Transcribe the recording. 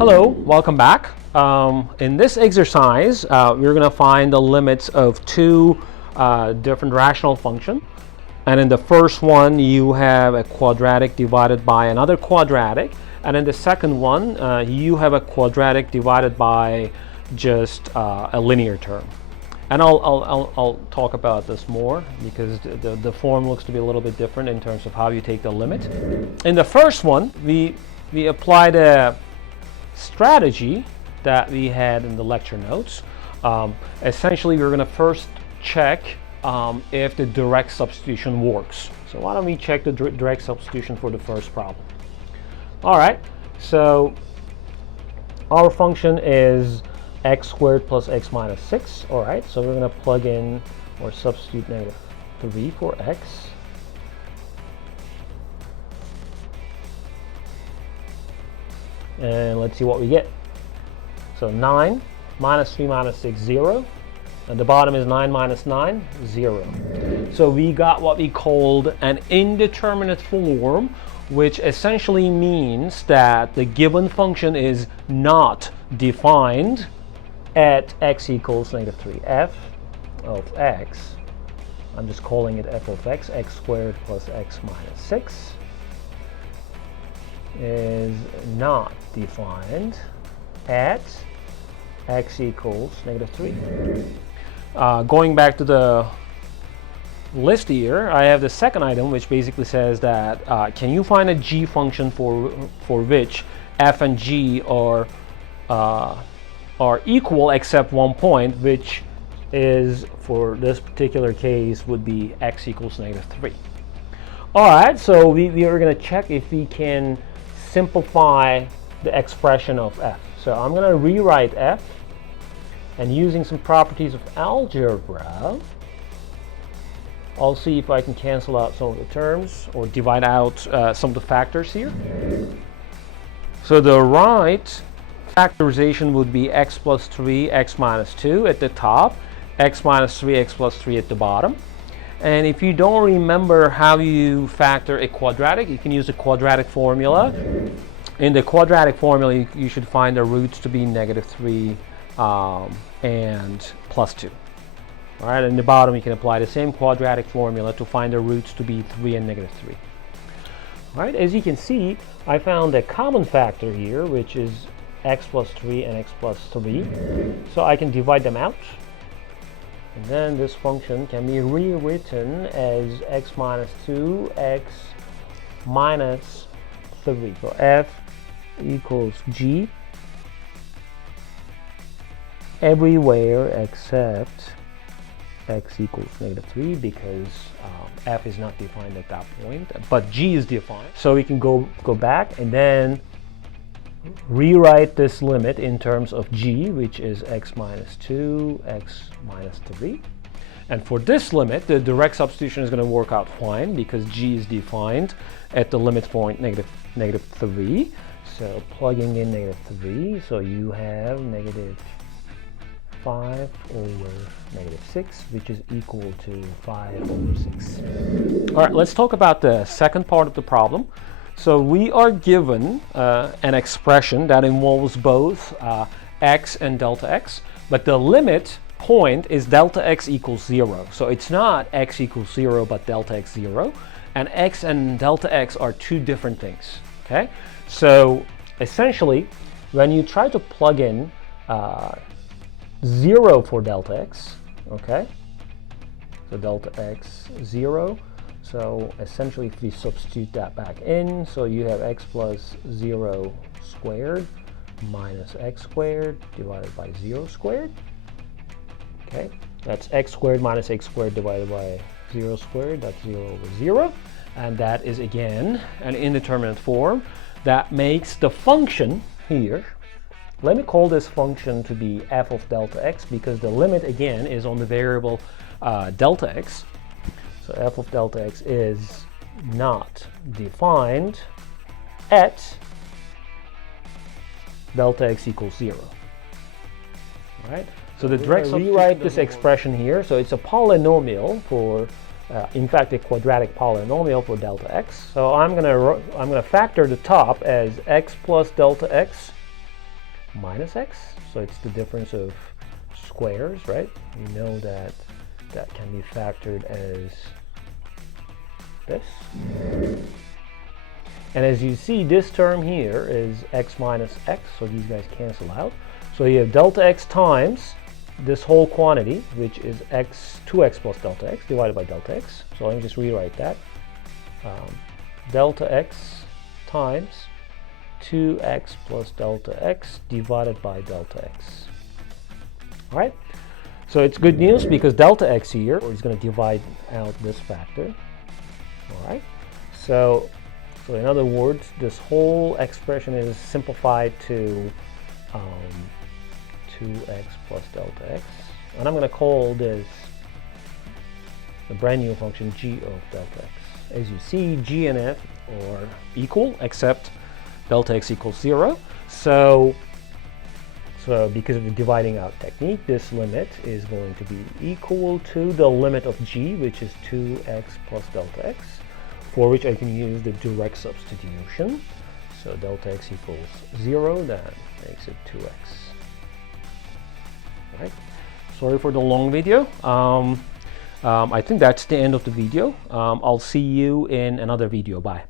Hello, welcome back. In this exercise, we're going to find the limits of two different rational functions. And in the first one, you have a quadratic divided by another quadratic. And in the second one, you have a quadratic divided by just a linear term. And I'll talk about this more because the form looks to be a little bit different in terms of how you take the limit. In the first one, we applied a strategy that we had in the lecture notes. Essentially, we're going to first check if the direct substitution works. So why don't we check the direct substitution for the first problem? All right, so our function is x squared plus x minus 6. All right, so we're going to plug in or substitute -3 for x. And let's see what we get. So 9 minus 3 minus 6, 0. And the bottom is 9 minus 9, 0. So we got what we called an indeterminate form, which essentially means that the given function is not defined at x equals -3. F of x, I'm just calling it f of x, x squared plus x minus 6, is not defined at x equals -3. Going back to the list here, I have the second item, which basically says that can you find a g function for which f and g are equal except one point, which is, for this particular case, would be x equals -3. All right, so we are going to check if we can simplify the expression of f. So I'm going to rewrite f, and using some properties of algebra, I'll see if I can cancel out some of the terms or divide out some of the factors here. So the right factorization would be x plus 3, x minus 2 at the top, x minus 3, x plus 3 at the bottom. And if you don't remember how you factor a quadratic, you can use the quadratic formula. In the quadratic formula, you should find the roots to be -3 and plus 2. All right, in the bottom, you can apply the same quadratic formula to find the roots to be 3 and -3. All right, as you can see, I found a common factor here, which is x plus 3 and x plus 3. So I can divide them out. And then this function can be rewritten as x minus 2, x minus 3. So f equals g everywhere except x equals -3, because f is not defined at that point, but g is defined. So we can go back and then rewrite this limit in terms of g, which is x minus 2, x minus 3. And for this limit, the direct substitution is going to work out fine because g is defined at the limit point -3. So plugging in -3, so you have -5 over -6, which is equal to 5 over 6. All right, let's talk about the second part of the problem. So we are given an expression that involves both x and delta x, but the limit point is delta x equals 0. So it's not x equals 0, but delta x 0. And x and delta x are two different things, okay? So essentially, when you try to plug in 0 for delta x, okay? So delta x 0. So essentially, if we substitute that back in, so you have x plus 0 squared minus x squared divided by 0 squared. Okay, that's x squared minus x squared divided by 0 squared. That's 0 over 0. And that is, again, an indeterminate form that makes the function here. Let me call this function to be f of delta x, because the limit, again, is on the variable delta x. So f of delta x is not defined at delta x equals 0. All right? So the direct rewrite this expression here. So it's a polynomial for, in fact, a quadratic polynomial for delta x. So I'm gonna factor the top as x plus delta x minus x. So it's the difference of squares, right? We know that that can be factored as this. And as you see, this term here is x minus x, so these guys cancel out. So you have delta x times this whole quantity, which is 2x plus delta x divided by delta x. So let me just rewrite that. Delta x times 2x plus delta x divided by delta x. All right? So it's good news because delta x here is going to divide out this factor. All right? So in other words, this whole expression is simplified to 2x plus delta x. And I'm going to call this the brand new function g of delta x. As you see, g and f are equal, except delta x equals 0. So because of the dividing out technique, this limit is going to be equal to the limit of g, which is 2x plus delta x, for which I can use the direct substitution. So delta x equals 0, that makes it 2x. Right? Sorry for the long video. I think that's the end of the video. I'll see you in another video. Bye.